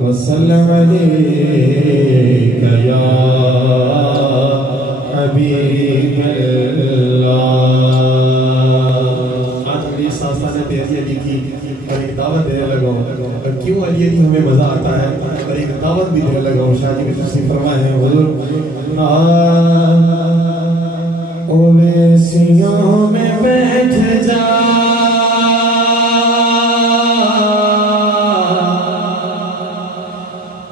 वसल्लम अलैका या हबीबल्लाह। आज मेरी सासा ने तेरी अली की और एक दावत देने लगा हूँ। और क्यों अली अली हमें मजा आता है और एक दावत भी देने लगा हूँ। शादी में तुझसे फरमाए हैं हुजूर ओवैसियों में बैठ जा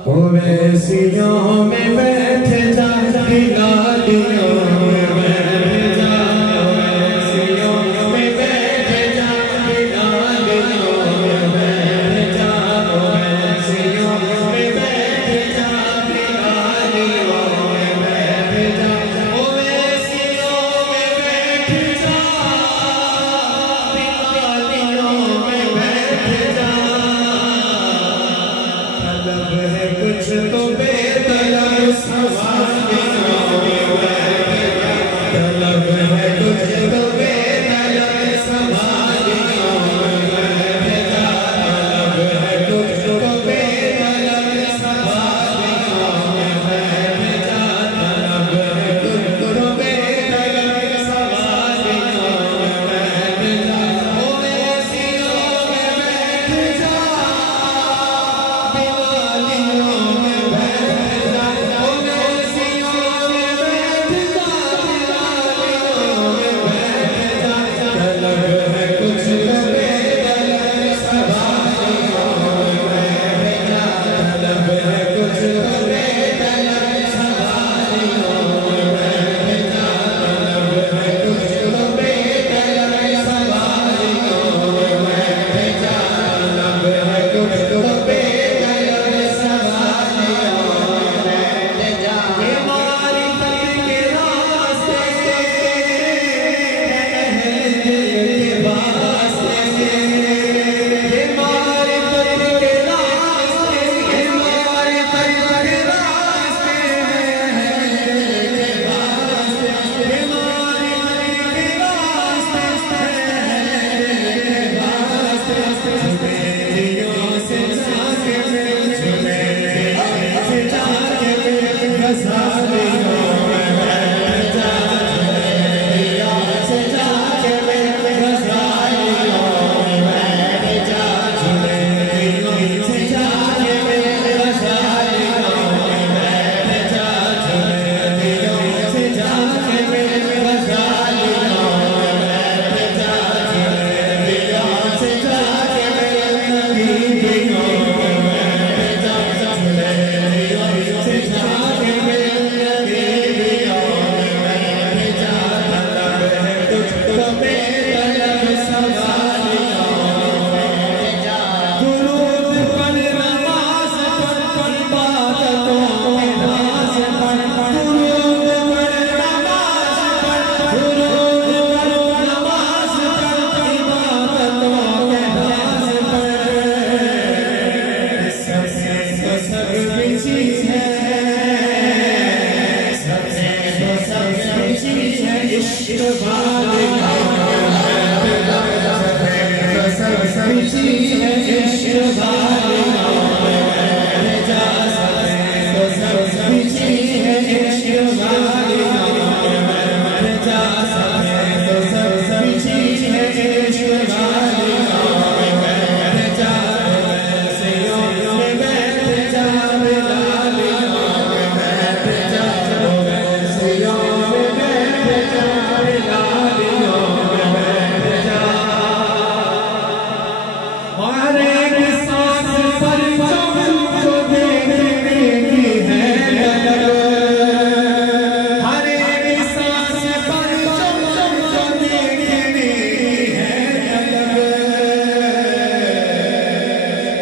ओवैसियों में बैठ जा बिलालियों में बैठ जा ओवैसियों में बैठ जा बिलालियों में बैठ जा ओवैसियों में बैठ जा बिलालियों में बैठ जा ओवैसियों में बैठ जा बिलालियों में बैठ जा। तलब है कुछ तो बेतलब सवालियों में बैठ जा तलब है कुछ तो बेतलब सवालियों में बैठ जा तलब है कुछ तो बेतलब सवालियों में बैठ जा तलब है कुछ तो बेतलब सवालियों में बैठ जा ओवैसियों में बैठ जा बिलालियों में बैठ जा ओवैसियों में बैठ जा बिलालियों में बैठ जा। तलब है कुछ तो बेतलब सवालियों में बैठ जा तलब है कुछ तो बेतलब सवालियों में बैठ जा तलब है कुछ तो बेतलब सवालियों में बैठ जा तलब है कुछ तो बेतलब सवालियों में बैठ जा। ये मारिफत के रास्ते के वास्ते ये मारिफत के रास्ते ये मारिफत के रास्ते के वास्ते ये मारिफत के रास्ते के वास्ते जुमेलियों से जाके जुमेलियों से जाके गज़ालियों में बैठ जा जुमेलियों से जाके गज़ालियों में बैठ जा जुमेलियों से जाके गज़ालियों में बैठ जा जुमेलियों से जाके गज़ालियों में बैठ जा जुमेलियों से जाके नबीयों में बैठ जा जुमेलियों से जाके नबीयों में बैठ जा। तलब है कुछ तो बेतलब सवालियों में बैठ जा दुरूद पढ़ नमाज पढ़ इबादतों में नाज पढ़ दुरूद पढ़ नमाज पढ़ दुरूद पढ़ नमाज पढ़ इबादतों में नाज पढ़। सबसे तो सब चीज है सबसे तो सब चीज है इश्क वालियों में बैठ जा सबसे तो सब चीज है इश्क वालियों में बैठ जा सबसे तो सब चीज है इश्क वालियों में बैठ जा सबसे तो सब चीज है इश्क वालियों में बैठ जा ओवैसियों में बैठ जा बिलालियों में बैठ जा ओवैसियों में बैठ जा बिलालियों में बैठ जा। हर एक सांस पर तुमको देखने की है तलब हर एक सांस पर तुमको देखने की है तलब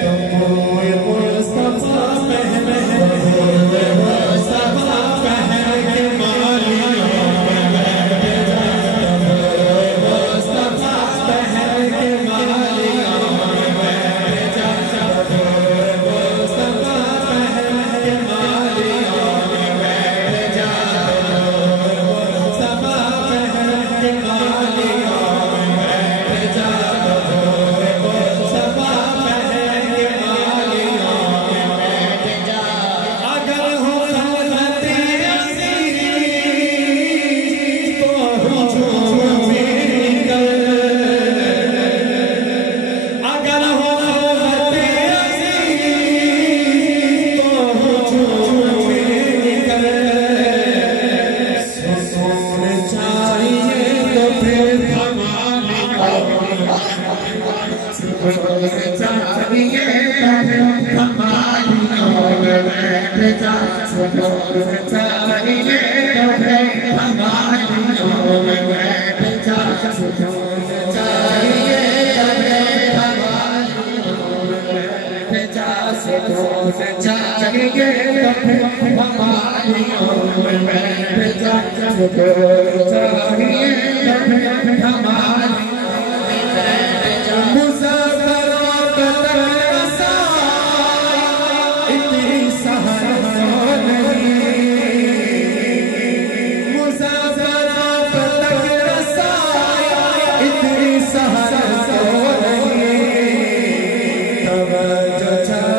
तुमको मुस्तफा पहन मुस्तफा पहन के मालियों में बैठ जा मुस्तफा पहन के मालियों में बैठ जा मुस्तफा पहन के मालियों में बैठ जा मुस्तफा पहन के मालियों में बैठ जा मुस्तफा पहन के मालियों में बैठ Cha